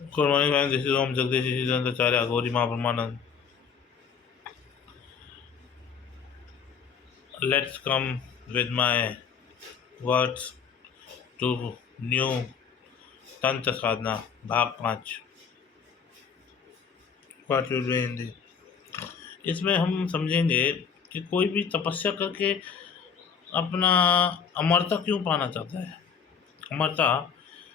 Good morning, friends. This is Om Jagdish Acharya, Gauri Mahapramanand. Let's come with my words to new Tantra Sadhana, भाग 5. What will be in the इसमें हम समझेंगे कि कोई भी तपस्या करके अपना अमरता क्यों पाना चाहता है। अमरता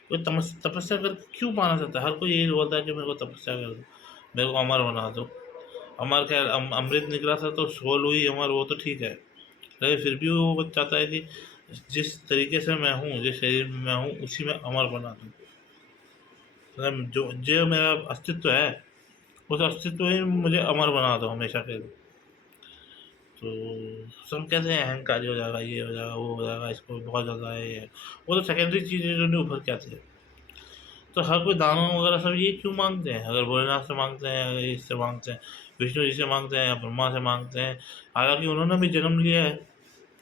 कोई तपस्या करके क्यों पाना चाहता है। हर कोई यही बोलता है कि मेरे को तपस्या कर दो, मेरे को अमर बना दो। अमर खैर अमृत निकला था तो सोल हुई अमर, वो तो ठीक है, लेकिन फिर भी वो चाहता है कि जिस तरीके से मैं हूँ, जिस शरीर में मैं हूँ, उसी में अमर बना दूँ। मतलब जो जो मेरा अस्तित्व है, उस अस्तित्व ही मुझे अमर बना दो हमेशा के लिए। तो सब कहते हैं अहंकारी हो जाएगा, ये हो जाएगा, वो हो जाएगा, इसको बहुत ज़्यादा है, ये है। वो तो सेकेंडरी चीज़ें जो नहीं उभर के आती है। तो हर कोई दानव वगैरह सब ये क्यों मांगते हैं। अगर भोलेनाथ से मांगते हैं, अगर इससे मांगते हैं, विष्णु जी से मांगते हैं या ब्रह्मा से मांगते हैं, हालांकि उन्होंने भी जन्म लिया है,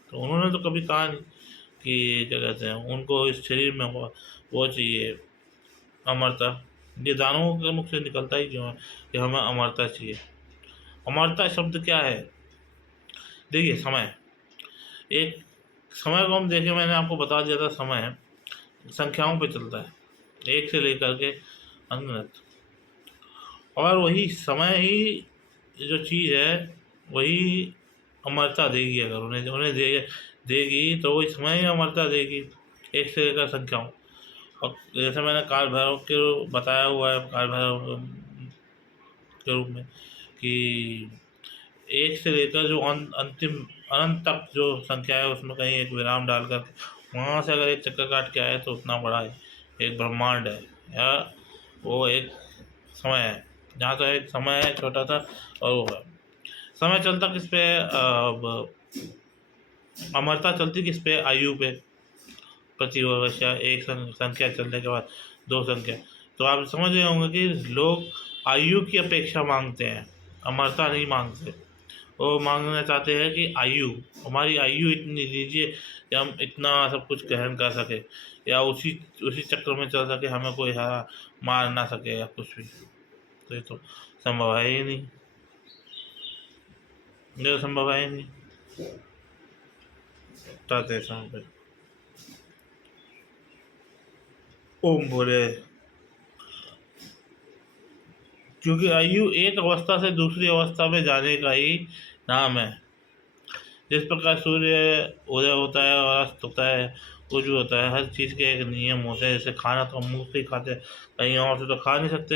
तो उन्होंने तो कभी कहा नहीं कि क्या कहते हैं उनको इस शरीर में वो चाहिए अमरता। ये दानवों के मुख से निकलता ही क्यों है कि हमें अमरता चाहिए। अमरता शब्द क्या है। देखिए समय, एक समय को हम देखें, मैंने आपको बता दिया था समय संख्याओं पे चलता है, एक से लेकर के अनगिनत। और वही समय ही जो चीज़ है, वही अमरता देगी। अगर उन्हें उन्हें देगी तो वही समय ही अमरता देगी, एक से लेकर संख्याओं। और जैसे मैंने काल भैरव के बताया हुआ है, काल भैरव के रूप में, कि एक से लेकर जो अंतिम अनंत तक जो संख्या है, उसमें कहीं एक विराम डालकर वहाँ से अगर एक चक्कर काट के आए तो उतना बड़ा है, एक ब्रह्मांड है, या वो एक समय है। जहाँ तो एक समय है छोटा सा, और वो है समय चलता किस पे अमरता चलती किस पे, आयु पे। प्रति वर्ष या एक संख्या चलने के बाद दो संख्या। तो आप समझ रहे होंगे कि लोग आयु की अपेक्षा मांगते हैं, अमरता नहीं मांगते। वो मांगना चाहते हैं कि आयु, हमारी आयु इतनी दीजिए कि हम इतना सब कुछ ग्रहण कर सके, या उसी उसी चक्र में चल सके, हमें कोई हरा मार ना सके या कुछ भी। तो ये तो संभव है ही नहीं, ये तो संभव है ही नहीं। बताते हैं समय पे। ओम भोले। क्योंकि आयु एक अवस्था से दूसरी अवस्था में जाने का ही नाम है। जिस प्रकार सूर्य उदय होता है और अस्त होता है, कुछ भी होता है, हर चीज़ के एक नियम होते हैं। जैसे खाना तो हम मुंह से ही खाते हैं, कहीं और से तो खा नहीं सकते।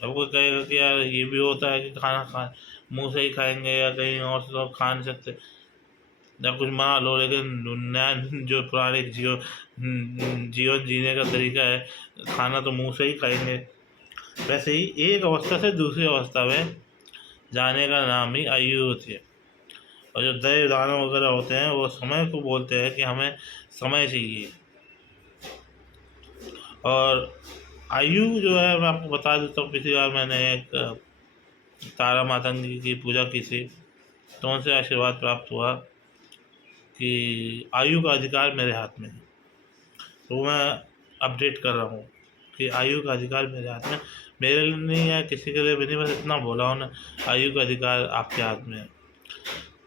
अब कोई कहेगा कि यार ये भी होता है कि खाना खा मुंह से ही खाएंगे, या कहीं और से तो खा नहीं सकते, या कुछ मान लो। लेकिन नया जो पुराने जीवन जीने का तरीका है, खाना तो मुंह से ही खाएंगे। वैसे ही एक अवस्था से दूसरी अवस्था में जाने का नाम ही आयु होती है। और जो दय दानव वगैरह होते हैं, वो समय को बोलते हैं कि हमें समय चाहिए। और आयु जो है, मैं आपको बता देता हूँ, पिछली बार मैंने एक तारा मातंगी की पूजा की थी, तो उनसे आशीर्वाद प्राप्त हुआ कि आयु का अधिकार मेरे हाथ में है। तो मैं अपडेट कर रहा हूँ कि आयु का अधिकार मेरे हाथ में, मेरे लिए नहीं है, किसी के लिए भी नहीं, बस इतना बोला उन्होंने, आयु का अधिकार आपके हाथ में है।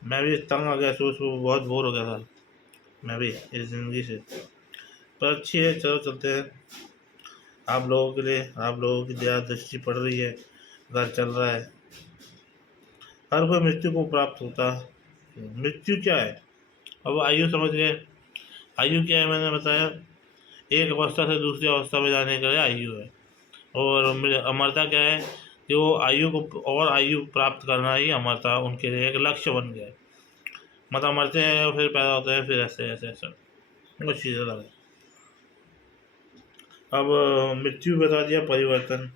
मैं भी तंग आ गया, सोच बहुत बोर हो गया था मैं भी इस ज़िंदगी से। पर अच्छी है, चलो चलते हैं। आप लोगों के लिए, आप लोगों की दया दृष्टि पड़ रही है, घर चल रहा है। हर कोई मृत्यु को प्राप्त होता है। मृत्यु क्या है, अब आयु समझ गए। आयु क्या है, मैंने बताया, एक अवस्था से दूसरी अवस्था में जाने के लिए आयु है। और अमरता क्या है कि वो आयु को और आयु प्राप्त करना ही अमरता उनके लिए एक लक्ष्य बन गया है। मतलब मरते हैं, फिर पैदा होते हैं, फिर ऐसे ऐसे ऐसे कुछ चीज़ें अलग है। अब मृत्यु बता दिया, परिवर्तन।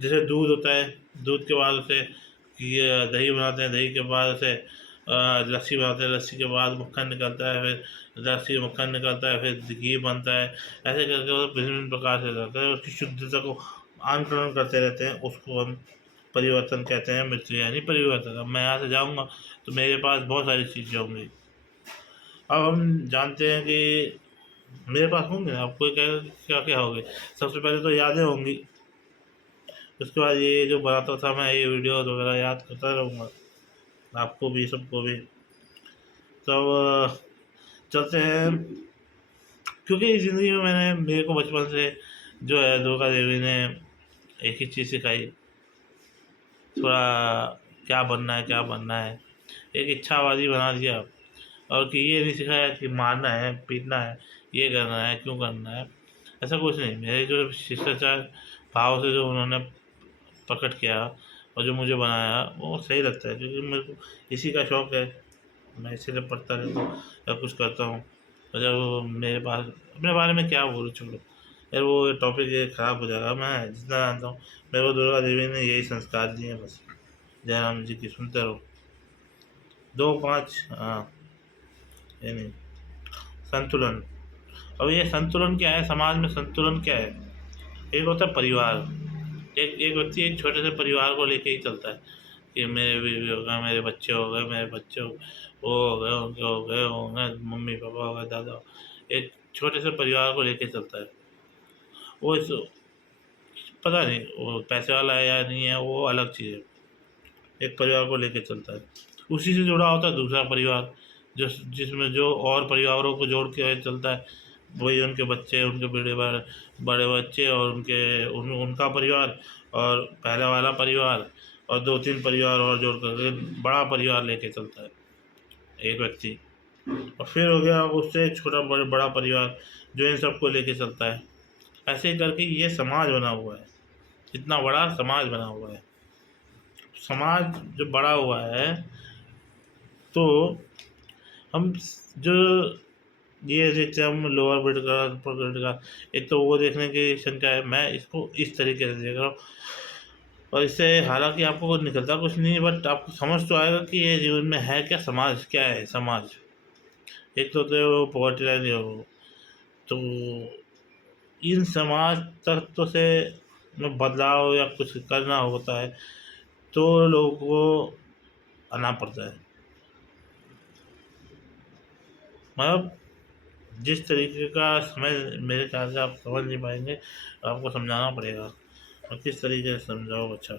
जैसे दूध होता है, दूध के बाद उसे ये दही बनाते हैं, दही के बाद उसे लस्सी बनाते हैं, लस्सी के बाद मक्खन निकलता है, फिर लस्सी मक्खन निकलता है, फिर घी बनता है। ऐसे करके वो भिन्न भिन्न प्रकार से रहता है, उसकी शुद्धता को आंकलन करते रहते हैं। उसको हम परिवर्तन कहते हैं, मृत्यु यानी परिवर्तन। अब मैं यहाँ से जाऊँगा तो मेरे पास बहुत सारी चीज़ें होंगी। अब हम जानते हैं कि मेरे पास होंगे, आपको क्या क्या क्या होंगे? सबसे पहले तो यादें होंगी, उसके बाद ये जो बनाता था मैं ये वीडियो वगैरह याद करता रहूँगा, आपको भी सबको भी। तब चलते हैं, क्योंकि इस ज़िंदगी में मैंने मेरे को बचपन से जो है दुर्गा देवी ने एक ही चीज़ सिखाई, थोड़ा क्या बनना है क्या बनना है, एक इच्छावादी बना दिया। और कि ये नहीं सिखाया कि मारना है पीटना है, ये करना है क्यों करना है, ऐसा कुछ नहीं। मेरे जो शिष्टाचार भाव से जो उन्होंने प्रकट किया और जो मुझे बनाया वो सही लगता है, क्योंकि मेरे को इसी का शौक़ है। मैं इसीलिए पढ़ता रहता हूँ या कुछ करता हूँ। और जब मेरे पास अपने बारे में क्या बोलूँ, छोड़ो यार, वो टॉपिक ये ख़राब हो जाएगा। मैं जितना जानता हूँ मेरे को दुर्गा देवी ने यही संस्कार दिए हैं बस। जयराम जी की सुनते रहो। 2 5 हाँ, ये नहीं, संतुलन। अब ये संतुलन क्या है, समाज में संतुलन क्या है? एक होता है परिवार, एक एक व्यक्ति एक छोटे से परिवार को लेके ही चलता है कि मेरे बीवी हो गए, मेरे बच्चे हो गए, मेरे बच्चे वो हो गए, उनके हो गए, मम्मी पापा हो गए, दादा। एक छोटे से परिवार को लेके चलता है। वो इस पता नहीं वो पैसे वाला है या नहीं है, वो अलग चीज़ है। एक परिवार को लेके चलता है, उसी से जुड़ा होता है दूसरा परिवार, जो जिसमें जो और परिवारों को जोड़ के चलता है। वही उनके बच्चे, उनके बड़े बच्चे और उनका परिवार, और पहला वाला परिवार, और 2 3 परिवार और जोड़ कर बड़ा परिवार लेके चलता है एक व्यक्ति। और फिर हो गया उससे एक छोटा बड़ा परिवार जो इन सबको लेके चलता है। ऐसे ही करके ये समाज बना हुआ है, इतना बड़ा समाज बना हुआ है। समाज जो बड़ा हुआ है, तो हम जो ये देखते हैं, हम lower middle class upper middle class, एक तो वो देखने की शंका है। मैं इसको इस तरीके से देख रहा हूँ, और इससे हालांकि आपको कुछ निकलता कुछ नहीं है, बट आपको समझ तो आएगा कि ये जीवन में है क्या, समाज क्या है। समाज एक तो होते हैं वो पॉवर्टी लाइन हो, तो इन समाज तत्व से में बदलाव या कुछ करना होता है, तो लोगों को आना पड़ता है। मतलब जिस तरीके का समय मेरे ख्याल से आप समझ नहीं पाएंगे, आपको समझाना पड़ेगा, और किस तरीके से समझाओ। अच्छा,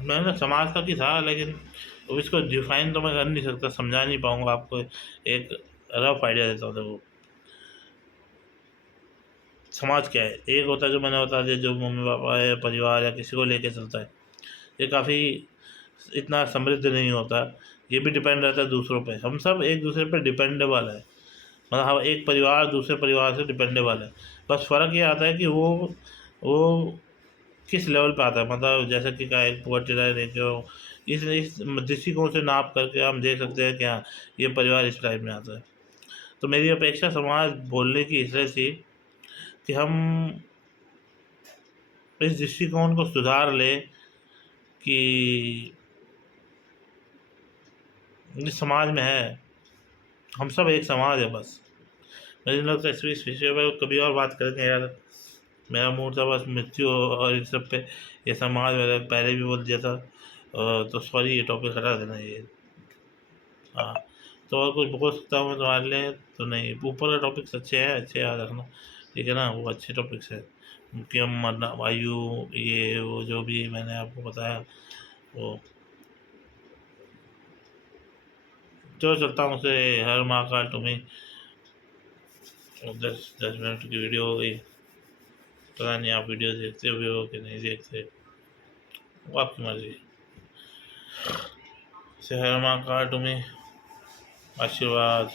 मैंने समाज तक ही था, लेकिन अब इसको डिफाइन तो मैं कर नहीं सकता, समझा नहीं पाऊंगा आपको। एक रफ आइडिया देता हूँ। देखो, समाज क्या है, एक होता है जो मैंने बता दिया, जो मम्मी पापा है, परिवार या किसी को लेके चलता है। ये काफ़ी इतना समृद्ध नहीं होता, ये भी डिपेंड रहता है दूसरों पे। हम सब एक दूसरे पे डिपेंडेबल है, मतलब हम एक परिवार दूसरे परिवार से डिपेंडेबल है। बस फ़र्क ये आता है कि वो किस लेवल पे आता है, मतलब जैसे कि का एक पुअर टिलर है जो इस दृष्टिकोण से नाप करके हम देख सकते हैं कि हाँ, ये परिवार इस टाइप में आता है। तो मेरी अपेक्षा समाज बोलने की इस तरह थी कि हम इस दृष्टिकोण को सुधार लें कि जिस समाज में है, हम सब एक समाज है बस। मुझे लगता है इस विषय पर कभी और बात करेंगे यार। मेरा मूड था बस मृत्यु और इन सब पे। ये समाज मैंने पहले भी बोल दिया था, तो सॉरी, ये टॉपिक हटा देना ये। हाँ, तो और कुछ बोल सकता हूँ मैं तुम्हारे लिए तो नहीं। ऊपर का टॉपिक्स अच्छे हैं, अच्छे याद रखना, ठीक है ना, वो अच्छे टॉपिक्स हैं। कि हम मरना, वायु, ये वो जो भी मैंने आपको बताया वो। चलो चलता हूँ से। हर माह का तुम्हें 10 10 मिनट की वीडियो हो गई। पता नहीं आप वीडियो देखते हुए हो कि नहीं देखते, वो आपकी मर्जी। से हर माह का तुम्हें आशीर्वाद।